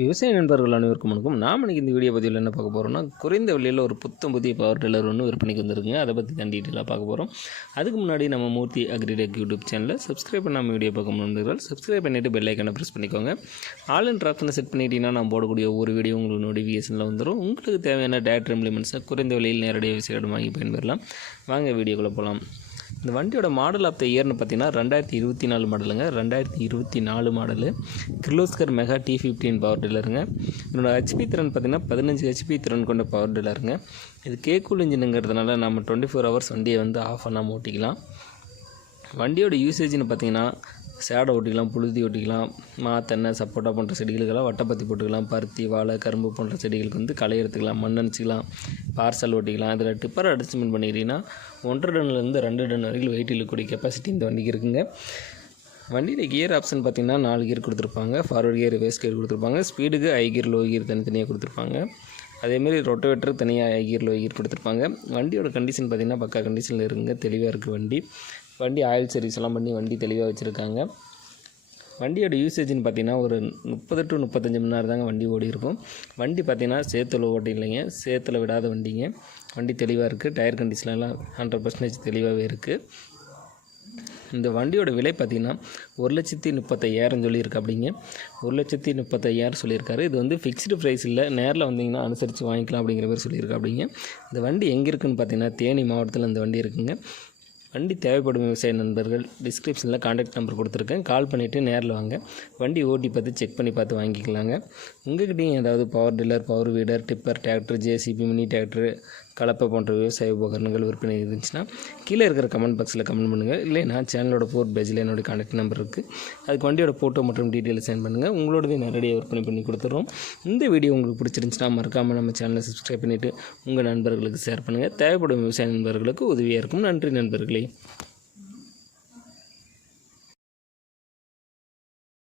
விவசாய நண்பர்கள் அனைவருக்கும் வணக்கம். நாம் இன்றைக்கி இந்த வீடியோ பதிவில் என்ன பார்க்க போகிறோம்னா, குறைந்த விலையில் ஒரு புதிய பவர் டில்லர் ஒன்று விற்பனைக்கு வந்துருக்குங்க. அதை பற்றி தான் டீட்டெயிலாக பார்க்க போகிறோம். அதுக்கு முன்னாடி நம்ம மூர்த்தி அக்ரிடெக் யூடியூப் சேனலில் சப்ஸ்கிரைப் பண்ணாமல் வீடியோ பார்க்க நண்பர்கள் சப்ஸ்கிரைப் பண்ணிவிட்டு பெல் ஐக்கானை ப்ரெஸ் பண்ணிக்கோங்க. ஆல் அண்ட் ஆப்ஷனை செட் பண்ணிட்டீங்கன்னா நான் போடக்கூடிய ஒவ்வொரு வீடியோ உங்களுக்கு நோட்டிஃபிகேஷனில் வந்துடும். உங்களுக்கு தேவையான டேரக்ட் இம்ப்ளிமெண்ட்ஸை குறைந்த விலையில் நேரடியாக விவசாயிடம் வாங்கி பயன்பெறலாம். வாங்க வீடியோக்குள்ளே போகலாம். இந்த வண்டியோட மாடல் ஆஃப் த இயர்னு பார்த்தீங்கன்னா 2024 மாடலுங்க. 2024 model Kirloskar Mega T15 power டில்லருங்க. என்னோட ஹெச்பி திறன் பார்த்தீங்கன்னா 15 ஹெச்பி திறன் கொண்ட பவர் டில்லருங்க. இது கேக்கூல் இன்ஜினுங்கிறதுனால நம்ம 24 ஹவர்ஸ் வண்டியை ஆஃப் பண்ணாமல் ஓட்டிக்கலாம். வண்டியோட யூசேஜ்னு பார்த்தீங்கன்னா சேடை ஓட்டிக்கலாம், புழுதி ஓட்டிக்கலாம், தென்னை, சப்போட்டா போன்ற செடிகளுக்கெல்லாம் வட்டப்பத்தி போட்டுக்கலாம். பருத்தி, வாழை, கரும்பு போன்ற செடிகளுக்கு களை எடுத்துக்கலாம், மண் அணைச்சிக்கலாம், பார்சல் ஓட்டிக்கலாம். இதில் டிப்பர் அட்ஜஸ்ட்மெண்ட் பண்ணிக்கிட்டிங்கன்னா 1.5 டன்லேருந்து 2 டன் வரைக்கும் வெயிட் இழுக்கக்கூடிய கெப்பாசிட்டி இந்த வண்டிக்கு இருக்குங்க. வண்டியில் கியர் ஆப்ஷன் பார்த்திங்கன்னா 4 கியர் கொடுத்துருப்பாங்க. ஃபார்வர்ட் கியர், ரிவர்ஸ் கியர் கொடுத்துருப்பாங்க. ஸ்பீடுக்கு ஹை கியர், லோ கியர் தனித்தனியாக கொடுத்துருப்பாங்க. அதேமாரி ரொட்டோவேட்டர் தனியாக ஹை கியர், லோ கியர் கொடுத்துருப்பாங்க. வண்டியோட கண்டிஷன் பார்த்திங்கன்னா பக்கா கண்டிஷனில் இருக்குங்க. தெளிவாக இருக்குது வண்டி ஆயில் சர்வீஸ் எல்லாம் பண்ணி வண்டி தெளிவாக வச்சுருக்காங்க. வண்டியோட யூசேஜ்னு பார்த்திங்கன்னா ஒரு 30 to 35 மணி நேரம் தாங்க வண்டி ஓடி இருக்கும். வண்டி பார்த்திங்கன்னா சேத்துல ஓட்டி இல்லைங்க, சேத்துல விடாத வண்டிங்க. வண்டி தெளிவாக இருக்குது. டயர் கண்டிஷன்லாம் 100% தெளிவாகவே இருக்குது. இந்த வண்டியோட விலை பார்த்திங்கன்னா 1,35,000 சொல்லியிருக்கு. அப்படிங்க 1,35,000 சொல்லியிருக்காரு. இது ஃபிக்ஸ்டு ப்ரைஸ் இல்லை, நேரில் வந்தீங்கன்னா அனுசரித்து வாங்கிக்கலாம் அப்படிங்கிற மாதிரி சொல்லியிருக்கு. அப்படிங்க இந்த வண்டி எங்கே இருக்குதுன்னு பார்த்திங்கன்னா தேனி மாவட்டத்தில் இந்த வண்டி இருக்குங்க. வண்டி தேவைப்படும் விவசாய நண்பர்கள் டிஸ்கிரிப்ஷனில் கான்டாக்ட் நம்பர் கொடுத்துருக்கேன். கால் பண்ணிவிட்டு நேரில் வாங்க, வண்டி ஓட்டி பார்த்து செக் பண்ணி பார்த்து வாங்கிக்கலாங்க. உங்கள்கிட்டையும் ஏதாவது power tiller, power வீடர், tipper, tractor, JCB, mini tractor, கலப்பை போன்ற விவசாய உபகரணங்கள் விற்பனை இருந்துச்சுன்னா கீழே இருக்கிற கமெண்ட் பாக்ஸில் கமெண்ட் பண்ணுங்கள். இல்லை நான் சேனலோட ஃபோர்த் பேஜில் என்னோடய கான்டாக்ட் நம்பர் இருக்குது. அதுக்கு வண்டியோட ஃபோட்டோ மற்றும் டீட்டெயில் சென்ட் பண்ணுங்கள். உங்களோடதே நேரடியாக விற்பனை பண்ணி கொடுத்துட்றோம். இந்த வீடியோ உங்களுக்கு பிடிச்சிருந்துச்சுன்னா மறக்காமல் நம்ம சேனலை சப்ஸ்கிரைப் பண்ணிவிட்டு உங்கள் நண்பர்களுக்கு ஷேர் பண்ணுங்கள். தேவைப்படும் விவசாய நண்பர்களுக்கு உதவியாக இருக்கும். நன்றி நண்பர்களே.